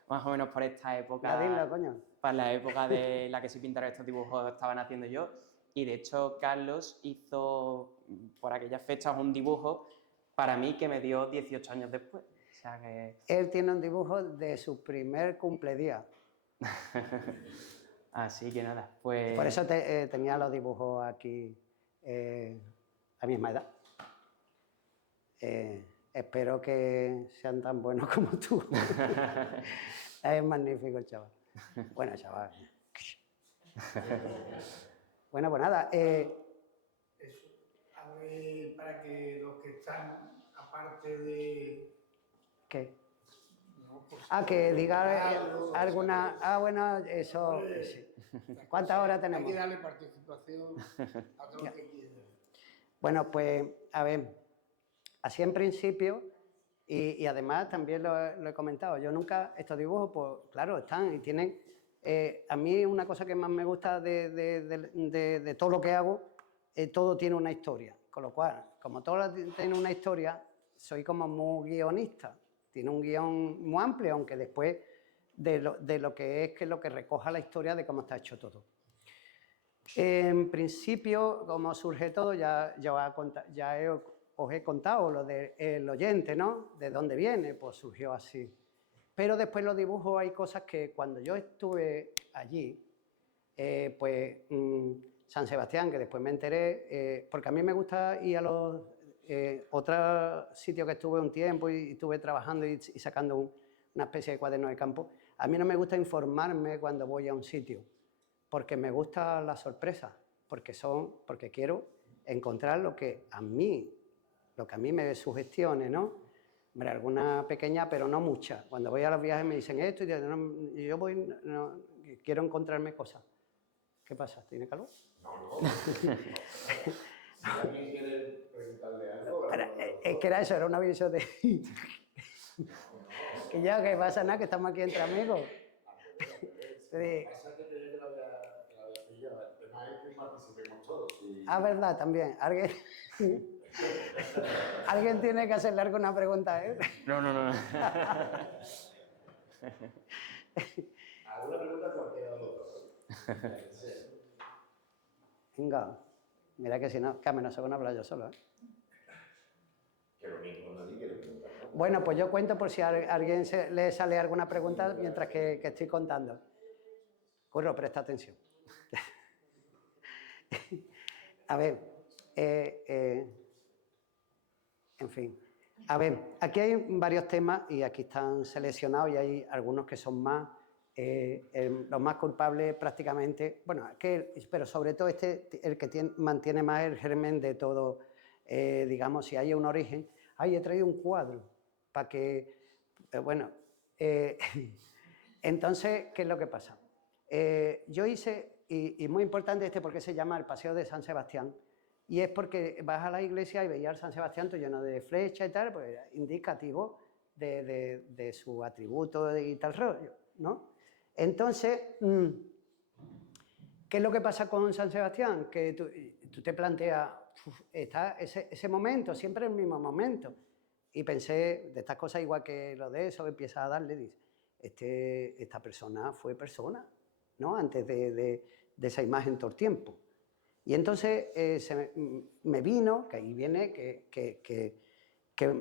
más o menos por esta época. Ya dilo, coño. Para la época de la que se pintaron estos dibujos estaban haciendo yo. Y de hecho Carlos hizo por aquellas fechas un dibujo para mí que me dio 18 años después. O sea que... Él tiene un dibujo de su primer cumpleaños. Así que nada, pues... Por eso tenía los dibujos aquí a misma edad. Espero que sean tan buenos como tú. Es magnífico el chaval. Bueno, chaval. Bueno, pues nada. Eso. A ver, para que los que están, aparte de... ¿Qué? No, pues, Que diga algo, alguna... bueno, eso... Sí. ¿Cuántas horas tenemos? Hay que darle participación a todos los que quieran. Bueno, pues, a ver, así en principio, y además también lo he comentado, yo nunca, estos dibujos, pues claro, están y tienen, a mí una cosa que más me gusta de todo lo que hago, todo tiene una historia, con lo cual, como todo tiene una historia, soy como muy guionista, tiene un guión muy amplio, aunque después de lo que es lo que recoja la historia de cómo está hecho todo. En principio, como surge todo, os he contado lo del oyente, ¿no? De dónde viene, pues surgió así. Pero después los dibujos hay cosas que cuando yo estuve allí, San Sebastián, que después me enteré, porque a mí me gusta ir a los otros sitios que estuve un tiempo y estuve trabajando y sacando una especie de cuaderno de campo. A mí no me gusta informarme cuando voy a un sitio, porque me gusta la sorpresa, porque quiero encontrar lo que a mí me sugestione, ¿no? Hombre, alguna pequeña, pero no mucha. Cuando voy a los viajes me dicen esto y yo quiero encontrarme cosas. ¿Qué pasa? ¿Tiene calor? No. Si alguien quiere preguntarle algo... Es que era eso, era un aviso de... que ya, que pasa nada, que estamos aquí entre amigos. Pasa que te la había pillado. El tema es que participemos todos. Verdad, también. Alguien tiene que hacerle alguna pregunta, ¿eh? No. ¿Alguna pregunta cualquiera de los dos? Venga, mira que si no, que a menos se van a hablar yo solo, ¿eh? Que lo mismo nadie quiere preguntar. Bueno, pues yo cuento por si a alguien le sale alguna pregunta mientras que estoy contando. Curro, presta atención. A ver, en fin. A ver, aquí hay varios temas y aquí están seleccionados y hay algunos que son más, los más culpables prácticamente, bueno, pero sobre todo el que mantiene más el germen de todo, digamos, si hay un origen. He traído un cuadro para que, bueno, entonces, ¿qué es lo que pasa? Yo hice, y muy importante porque se llama el Paseo de San Sebastián, y es porque vas a la iglesia y veías al San Sebastián todo lleno de flechas y tal, pues indicativo de su atributo y tal rollo, ¿no? Entonces, ¿qué es lo que pasa con San Sebastián? Que tú te planteas, está ese momento, siempre el mismo momento. Y pensé de estas cosas igual que lo de eso, empieza a darle, dice, esta persona fue persona, ¿no? Antes de esa imagen todo el tiempo. Y entonces me vino, que ahí viene, que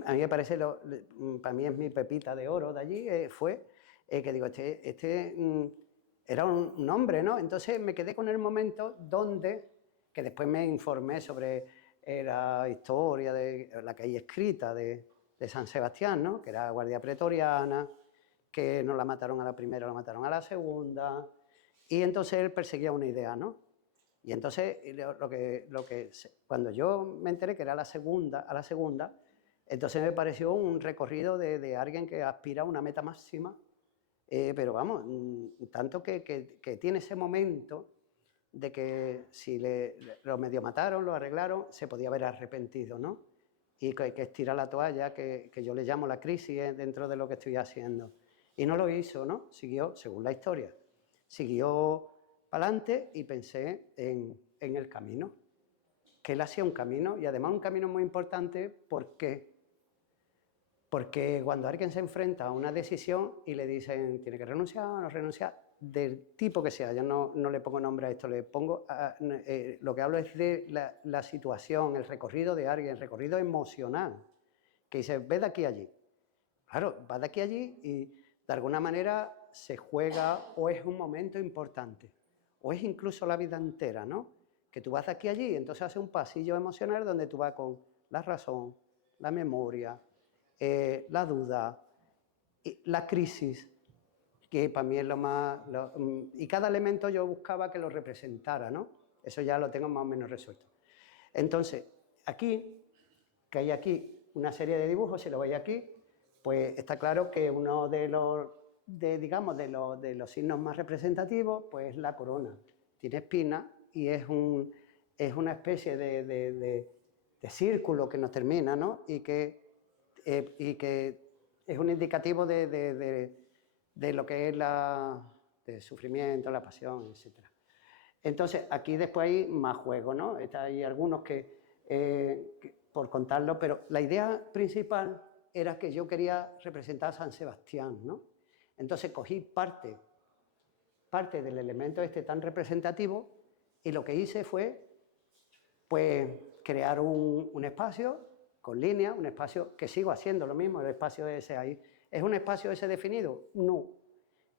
a mí me parece, para mí es mi pepita de oro de allí, fue que digo, era un hombre, ¿no? Entonces me quedé con el momento donde, que después me informé sobre la historia de la que hay escrita de San Sebastián, ¿no? Que era guardia pretoriana, que no la mataron a la primera, la mataron a la segunda, y entonces él perseguía una idea, ¿no? Y entonces, cuando yo me enteré que era a la segunda, entonces me pareció un recorrido de alguien que aspira a una meta máxima, pero vamos, tanto que tiene ese momento de que si lo medio mataron, lo arreglaron, se podía haber arrepentido, ¿no? Y que estirar la toalla, que yo le llamo la crisis dentro de lo que estoy haciendo. Y no lo hizo, ¿no? Siguió, según la historia, siguió para adelante y pensé en el camino, que él hacía un camino, y además un camino muy importante. ¿Por qué? Porque cuando alguien se enfrenta a una decisión y le dicen tiene que renunciar o no renunciar, del tipo que sea, yo no le pongo nombre a esto, le pongo lo que hablo es de la situación, el recorrido de alguien, el recorrido emocional. que dice, ve de aquí a allí. Claro, vas de aquí a allí y de alguna manera se juega o es un momento importante, o es incluso la vida entera, ¿no? Que tú vas de aquí a allí y entonces hace un pasillo emocional donde tú vas con la razón, la memoria, la duda, la crisis, que para mí es lo más... y cada elemento yo buscaba que lo representara, ¿no? Eso ya lo tengo más o menos resuelto. Entonces, aquí, que hay aquí una serie de dibujos, si lo veis aquí, pues está claro que uno de los, digamos, de los signos más representativos, pues es la corona. Tiene espinas y es una especie de círculo que nos termina, ¿no? Y que es un indicativo de lo que es el sufrimiento, la pasión, etc. Entonces, aquí después hay más juegos, ¿no? Hay algunos que por contarlo, pero la idea principal era que yo quería representar a San Sebastián, ¿no? Entonces cogí parte del elemento este tan representativo y lo que hice fue, pues, crear un espacio con líneas, un espacio que sigo haciendo lo mismo, el espacio ese ahí. ¿Es un espacio ese definido? No.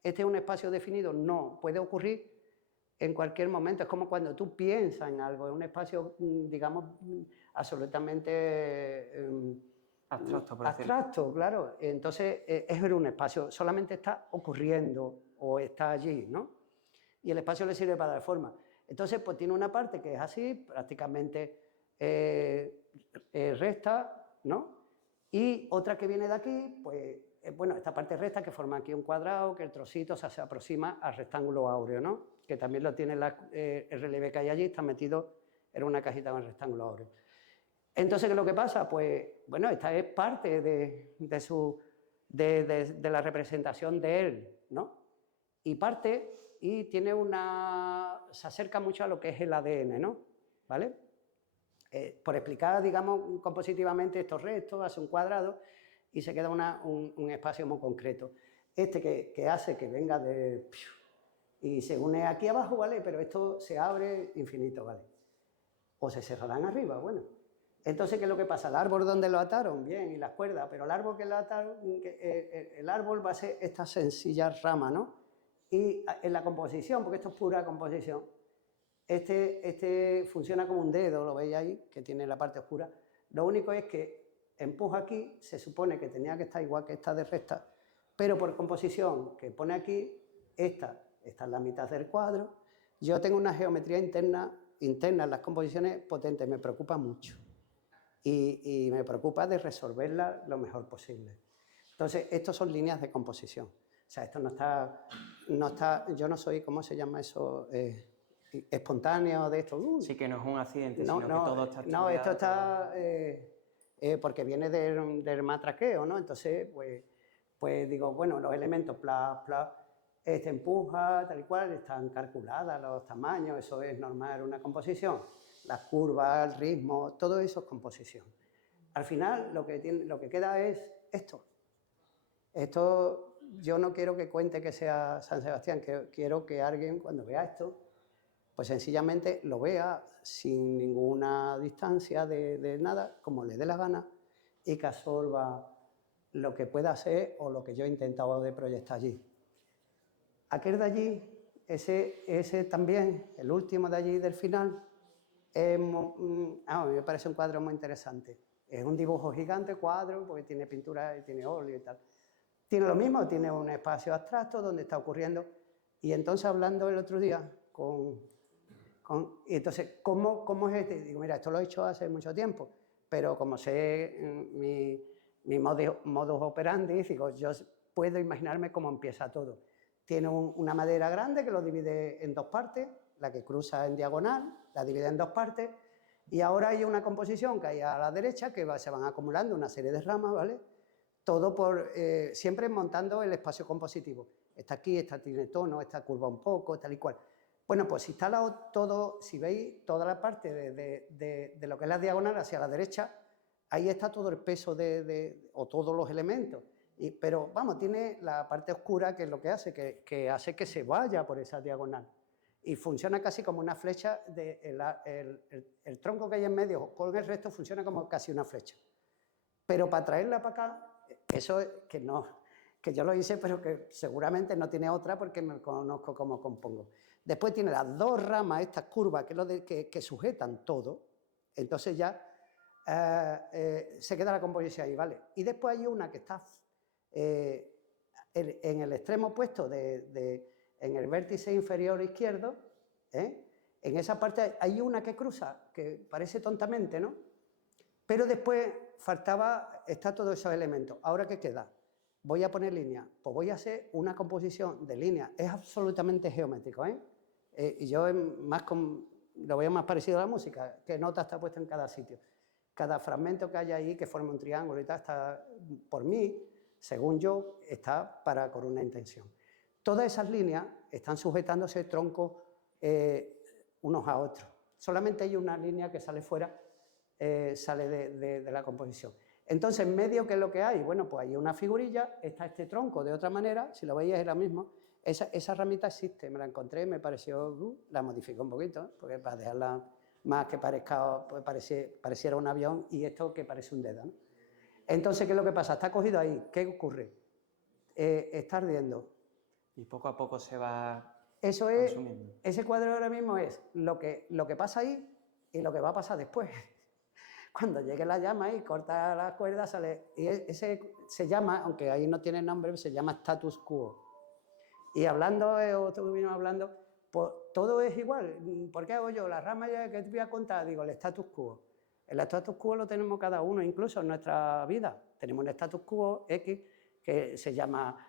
¿Este es un espacio definido? No. Puede ocurrir en cualquier momento. Es como cuando tú piensas en algo, es un espacio, digamos, absolutamente abstracto, claro. Entonces, es ver un espacio, solamente está ocurriendo o está allí, ¿no? Y el espacio le sirve para dar forma. Entonces, pues tiene una parte que es así, prácticamente recta, ¿no? Y otra que viene de aquí, pues, bueno, esta parte recta que forma aquí un cuadrado, que el trocito se aproxima al rectángulo áureo, ¿no? Que también lo tiene el relieve que hay allí, está metido en una cajita con el rectángulo áureo. Entonces, ¿qué es lo que pasa? Pues, bueno, esta es parte de la representación de él, ¿no? Y tiene se acerca mucho a lo que es el ADN, ¿no? ¿Vale? Por explicar, digamos, compositivamente estos restos, hace un cuadrado y se queda un espacio muy concreto. Que hace que venga y se une aquí abajo, ¿vale? Pero esto se abre infinito, ¿vale? O se cerrarán arriba, bueno. Entonces, ¿qué es lo que pasa? El árbol donde lo ataron, bien, y las cuerdas, pero el árbol que lo ataron, el árbol va a ser esta sencilla rama, ¿no? Y en la composición, porque esto es pura composición, este funciona como un dedo, lo veis ahí, que tiene la parte oscura. Lo único es que empuja aquí, se supone que tenía que estar igual que esta de recta, pero por composición que pone aquí, esta es la mitad del cuadro. Yo tengo una geometría interna en las composiciones potente, me preocupa mucho. Y me preocupa de resolverla lo mejor posible. Entonces, estos son líneas de composición. O sea, esto no está yo no soy, ¿cómo se llama eso? Espontáneo de esto. Sí, que no es un accidente, sino que todo está estudiado. No, esto está porque viene del matraqueo, ¿no? Entonces, pues digo, bueno, los elementos, empuja, tal y cual, están calculadas los tamaños, eso es normal, una composición. Las curvas, el ritmo, todo eso es composición. Al final, lo que queda es esto. Esto, yo no quiero que cuente que sea San Sebastián, quiero que alguien, cuando vea esto, pues sencillamente lo vea sin ninguna distancia de nada, como le dé la gana, y que absorba lo que pueda ser o lo que yo he intentado de proyectar allí. Aquel de allí, ese también, el último de allí del final, a mí me parece un cuadro muy interesante. Es un dibujo gigante, cuadro, porque tiene pintura y tiene óleo y tal. Tiene lo mismo, tiene un espacio abstracto donde está ocurriendo. Y entonces, hablando el otro día y entonces, ¿cómo es este? Digo, mira, esto lo he hecho hace mucho tiempo, pero como sé mi modus operandi, digo, yo puedo imaginarme cómo empieza todo. Tiene una madera grande que lo divide en dos partes, la que cruza en diagonal, la divide en dos partes, y ahora hay una composición que hay a la derecha que se van acumulando una serie de ramas, ¿vale? Todo siempre montando el espacio compositivo. Esta aquí, esta tiene tono, esta curva un poco, tal y cual. Bueno, pues si está todo, si veis toda la parte de lo que es la diagonal hacia la derecha, ahí está todo el peso o todos los elementos. Pero vamos, tiene la parte oscura que es lo que hace, que hace que se vaya por esa diagonal. Y funciona casi como una flecha, el tronco que hay en medio con el resto funciona como casi una flecha. Pero para traerla para acá, eso que no, que yo lo hice, pero que seguramente no tiene otra porque me conozco cómo compongo. Después tiene las dos ramas, estas curvas, que sujetan todo. Entonces ya se queda la composición ahí, ¿vale? Y después hay una que está en el extremo opuesto, en el vértice inferior izquierdo, ¿eh? En esa parte hay una que cruza, que parece tontamente, ¿no? Pero después está todos esos elementos. ¿Ahora qué queda? Voy a poner línea. Pues voy a hacer una composición de líneas. Es absolutamente geométrico, ¿eh? Y yo lo veo más parecido a la música, que nota está puesta en cada sitio. Cada fragmento que haya ahí, que forma un triángulo y tal, está, por mí, según yo, está con una intención. Todas esas líneas están sujetándose troncos unos a otros. Solamente hay una línea que sale fuera, sale de la composición. Entonces, en medio, ¿qué es lo que hay? Bueno, pues hay una figurilla, está este tronco de otra manera, si lo veis es la misma. Esa ramita existe, me la encontré, me pareció, la modificé un poquito, porque para dejarla más que pareciera un avión y esto que parece un dedo, ¿no? Entonces, ¿qué es lo que pasa? Está cogido ahí, ¿qué ocurre? Está ardiendo. Y poco a poco se va Eso consumiendo. Ese cuadro ahora mismo es lo que pasa ahí y lo que va a pasar después. Cuando llegue la llama y corta las cuerdas, sale. Y ese se llama, aunque ahí no tiene nombre, se llama status quo. Y hablando, estuvimos hablando, pues todo es igual. ¿Por qué hago yo? La rama ya que te voy a contar, digo, el status quo. El status quo lo tenemos cada uno, incluso en nuestra vida. Tenemos el status quo X, que se llama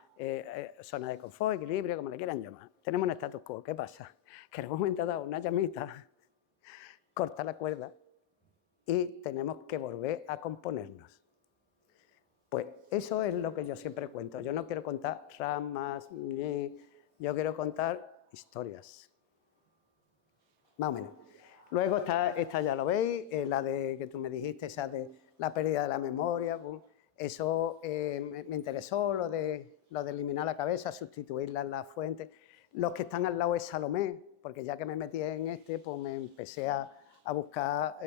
zona de confort, equilibrio, como le quieran llamar. Tenemos un status quo. ¿Qué pasa? Que en un momento dado una llamita corta la cuerda y tenemos que volver a componernos. Pues eso es lo que yo siempre cuento. Yo no quiero contar ramas, yo quiero contar historias. Más o menos. Luego está esta, ya lo veis, la de que tú me dijiste, esa de la pérdida de la memoria. Eso me interesó, lo de eliminar la cabeza, sustituirla en la fuente. Los que están al lado es Salomé, porque ya que me metí en pues me empecé a buscar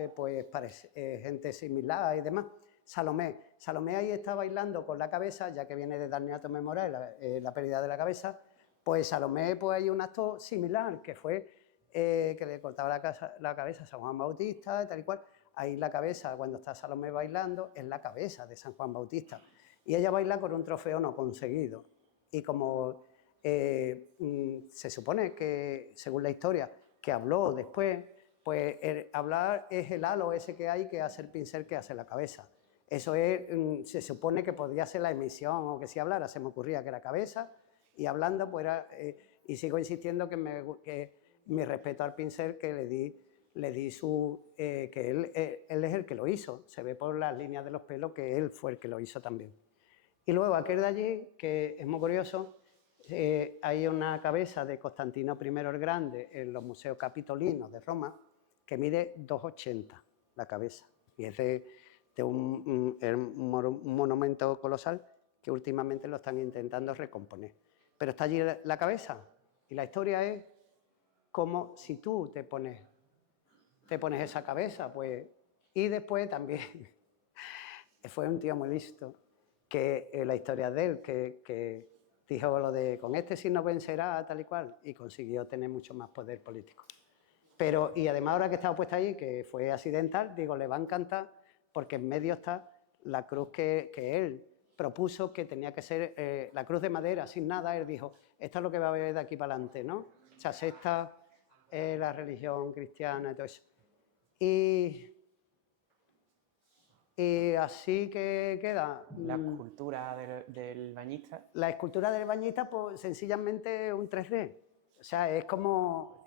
gente similar y demás. Salomé ahí está bailando con la cabeza, ya que viene de Darniato Memoral, la pérdida de la cabeza. Pues Salomé, pues hay un acto similar, que fue que le cortaba la cabeza a San Juan Bautista, tal y cual. Ahí la cabeza, cuando está Salomé bailando, es la cabeza de San Juan Bautista. Y ella baila con un trofeo no conseguido. Y como se supone que, según la historia, que habló después, pues hablar es el halo ese que hay que hace el pincel que hace la cabeza. Eso se supone que podría ser la emisión o que si hablara, se me ocurría que era cabeza y hablando, pues era, y sigo insistiendo que mi respeto al pincel que le di que él es el que lo hizo, se ve por las líneas de los pelos que él fue el que lo hizo también. Y luego aquel de allí, que es muy curioso, hay una cabeza de Constantino I el Grande en los museos capitolinos de Roma que mide 2,80 la cabeza y es de un monumento colosal que últimamente lo están intentando recomponer. Pero está allí la cabeza y la historia es como si tú te pones esa cabeza, pues, y después también fue un tío muy listo, que la historia de él, que dijo lo de con este sí no vencerá, tal y cual, y consiguió tener mucho más poder político. Pero, y además ahora que estaba puesta allí, que fue accidental, digo, le va a encantar, porque en medio está la cruz que él propuso que tenía que ser la cruz de madera, sin nada. Él dijo, esto es lo que va a haber de aquí para adelante, ¿no? Se acepta la religión cristiana y todo eso. Y así que queda. La escultura del bañista. La escultura del bañista, pues sencillamente un 3D. O sea, es como...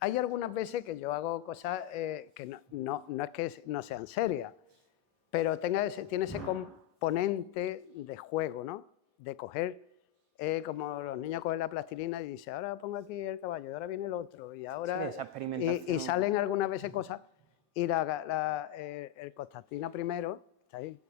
hay algunas veces que yo hago cosas que no es que no sean serias, pero tiene ese componente de juego, ¿no? De coger, como los niños cogen la plastilina y dicen, ahora pongo aquí el caballo, y ahora viene el otro, y ahora... Sí, esa experimentación. Y salen algunas veces cosas, y el Constantino I, está ahí,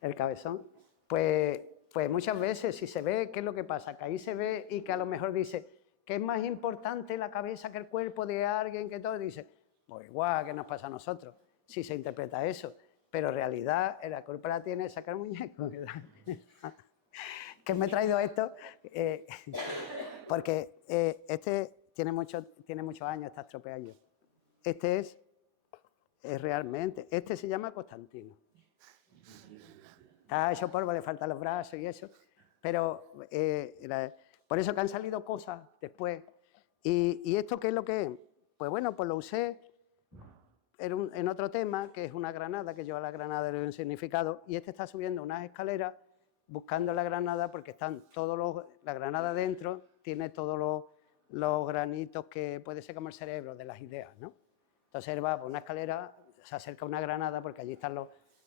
el cabezón, pues muchas veces si se ve, ¿qué es lo que pasa? Que ahí se ve y que a lo mejor dice que es más importante la cabeza que el cuerpo de alguien que todo, dice, pues igual que nos pasa a nosotros. si se interpreta eso. Pero en realidad la culpa la tiene sacar muñecos, ¿verdad? Que me he traído esto porque este tiene muchos años, está estropeado. Este es realmente, este se llama Constantino. Está hecho polvo, le faltan los brazos y eso, pero por eso que han salido cosas después. ¿Y esto qué es lo que es? Pues bueno, pues lo usé en otro tema, que es una granada, que lleva la granada de un significado, y este está subiendo unas escaleras buscando la granada porque están la granada dentro tiene todos los granitos que puede ser como el cerebro de las ideas, ¿no? Entonces él va por una escalera, se acerca a una granada porque allí están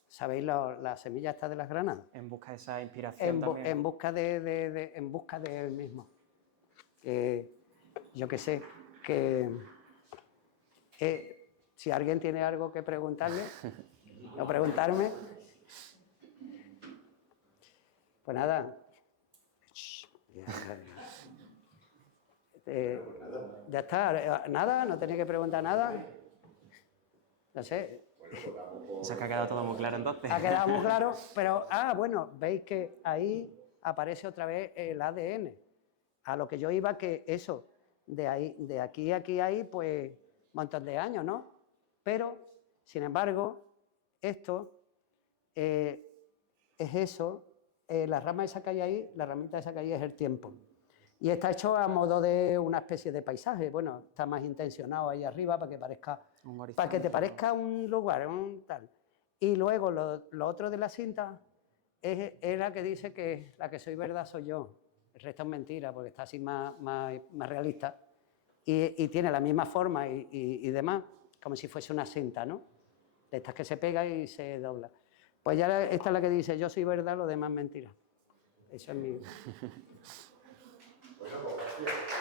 ¿sabéis las semillas estas de las granadas? En busca de esa inspiración también. En busca de él mismo. Yo qué sé, si alguien tiene algo que preguntarle o preguntarme, pues nada. Ya está, nada, no tenía que preguntar nada. No sé. Eso que ha quedado todo muy claro entonces. Ha quedado muy claro, pero, bueno, veis que ahí aparece otra vez el ADN. A lo que yo iba, que eso, de aquí a aquí, pues, un montón de años, ¿no? Pero, sin embargo, esto es eso, la rama esa que hay ahí, la ramita esa que hay es el tiempo. Y está hecho a modo de una especie de paisaje. Bueno, está más intencionado ahí arriba para que te parezca un lugar, un tal. Y luego lo otro de la cinta es la que dice que la que soy verdad soy yo. El resto es mentira, porque está así más realista. Y tiene la misma forma y demás, como si fuese una cinta, ¿no? De estas que se pega y se dobla. Pues ya esta es la que dice, yo soy verdad, lo demás mentira. Eso es mi... Bueno, pues gracias.